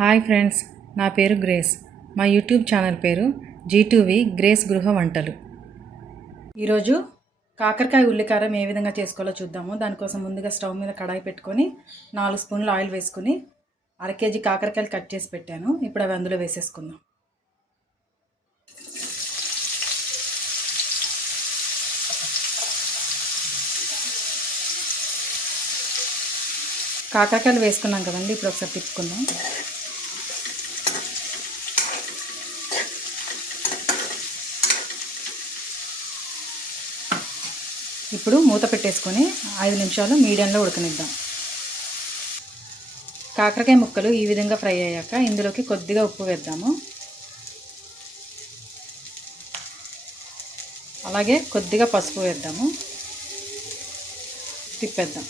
Hi friends నా పేరు grace. మా యూట్యూబ్ ఛానల్ పేరు జీటూవి గ్రేస్ గృహ వంటలు. ఈరోజు కాకరకాయ ఉల్లికారం ఏ విధంగా చేసుకోవాలో చూద్దాము. దానికోసం ముందుగా స్టవ్ మీద కడాయి పెట్టుకొని నాలుగు స్పూన్లు ఆయిల్ వేసుకుని అర కేజీ కాకరకాయలు కట్ చేసి పెట్టాను. ఇప్పుడు అవి అందులో వేసేసుకుందాం. కాకరకాయలు వేసుకున్నాం కదండి ఇప్పుడు ఒకసారి తిప్పుకుందాం. ఇప్పుడు మూత పెట్టేసుకొని ఐదు నిమిషాలు మీడియంలో ఉడకనిద్దాం. కాకరకాయ ముక్కలు ఈ విధంగా ఫ్రై అయ్యాక ఇందులోకి కొద్దిగా ఉప్పు వేద్దాము. అలాగే కొద్దిగా పసుపు వేద్దాము. తిప్పేద్దాం.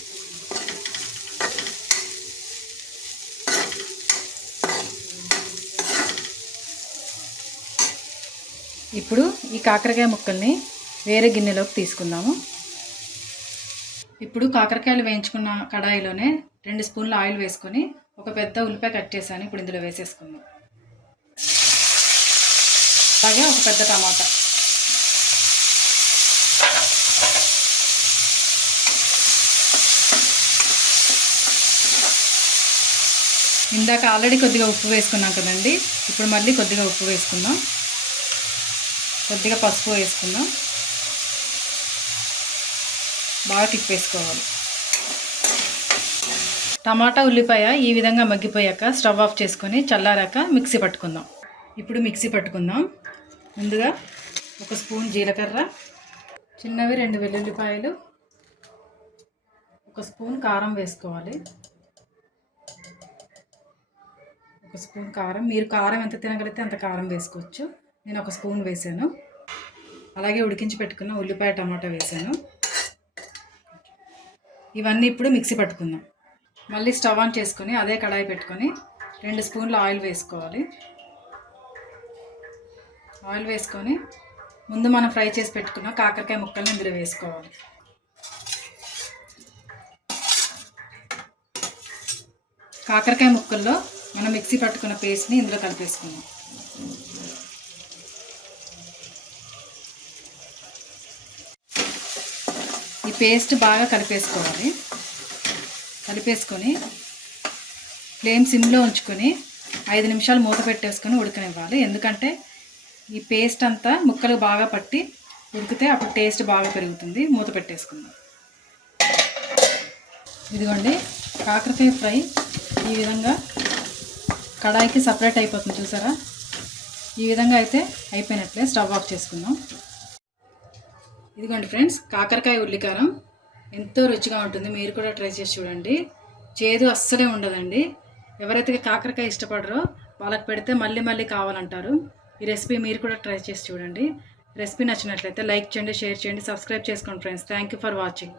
ఇప్పుడు ఈ కాకరకాయ ముక్కల్ని వేరే గిన్నెలోకి తీసుకుందాము. ఇప్పుడు కాకరకాయలు వేయించుకున్న కడాయిలోనే రెండు స్పూన్ల ఆయిల్ వేసుకొని ఒక పెద్ద ఉల్లిపాయ కట్ చేశాను. ఇప్పుడు ఇందులో వేసేసుకుందాం. అలాగే ఒక పెద్ద టమాటా. ఇందాక ఆల్రెడీ కొద్దిగా ఉప్పు వేసుకున్నాం కదండి. ఇప్పుడు మళ్ళీ కొద్దిగా ఉప్పు వేసుకుందాం. కొద్దిగా పసుపు వేసుకుందాం. బాగా తిప్పేసుకోవాలి. టమాటా ఉల్లిపాయ ఈ విధంగా మగ్గిపోయాక స్టవ్ ఆఫ్ చేసుకొని చల్లారాక మిక్సీ పట్టుకుందాం. ఇప్పుడు మిక్సీ పట్టుకుందాం. ముందుగా ఒక స్పూన్ జీలకర్ర చిన్నవి రెండు వెల్లుల్లిపాయలు ఒక స్పూన్ కారం వేసుకోవాలి. ఒక స్పూన్ కారం. మీరు కారం ఎంత తినగలిగితే అంత కారం వేసుకోవచ్చు. నేను ఒక స్పూన్ వేసాను. అలాగే ఉడికించి పెట్టుకున్న ఉల్లిపాయ టమాటా వేసాను. ఇవన్నీ ఇప్పుడు మిక్సీ పట్టుకుందాం. మళ్ళీ స్టవ్ ఆన్ చేసుకొని అదే కడాయి పెట్టుకొని రెండు స్పూన్లు ఆయిల్ వేసుకోవాలి. ఆయిల్ వేసుకొని ముందు మనం ఫ్రై చేసి పెట్టుకున్న కాకరకాయ ముక్కల్ని ఇందులో వేసుకోవాలి. కాకరకాయ ముక్కల్లో మనం మిక్సీ పట్టుకున్న పేస్ట్ని ఇందులో కలిపేసుకుందాం. పేస్ట్ బాగా కలిపేసుకోవాలి. కలిపేసుకొని ఫ్లేమ్ సిమ్లో ఉంచుకొని ఐదు నిమిషాలు మూత పెట్టేసుకొని ఉడకనివ్వాలి. ఎందుకంటే ఈ పేస్ట్ అంతా ముక్కలు బాగా పట్టి ఉడికితే అప్పుడు టేస్ట్ బాగా పెరుగుతుంది. మూత పెట్టేసుకుందాం. ఇదిగోండి కాకరకాయ ఫ్రై ఈ విధంగా కడాయికి సపరేట్ అయిపోతుంది చూసారా? ఈ విధంగా అయితే అయిపోయినట్లే. స్టవ్ ఆఫ్ చేసుకుందాం. ఇదిగోండి ఫ్రెండ్స్ కాకరకాయ ఉల్లికారం. ఎంతో రుచిగా ఉంటుంది. మీరు కూడా ట్రై చేసి చూడండి. చేదు అస్సలే ఉండదండి. ఎవరైతే కాకరకాయ ఇష్టపడరో వాళ్ళకి పెడితే మళ్ళీ మళ్ళీ కావాలంటారు. ఈ రెసిపీ మీరు కూడా ట్రై చేసి చూడండి. రెసిపీ నచ్చినట్లయితే లైక్ చేయండి షేర్ చేయండి సబ్స్క్రైబ్ చేసుకోండి friends. Thank you for watching.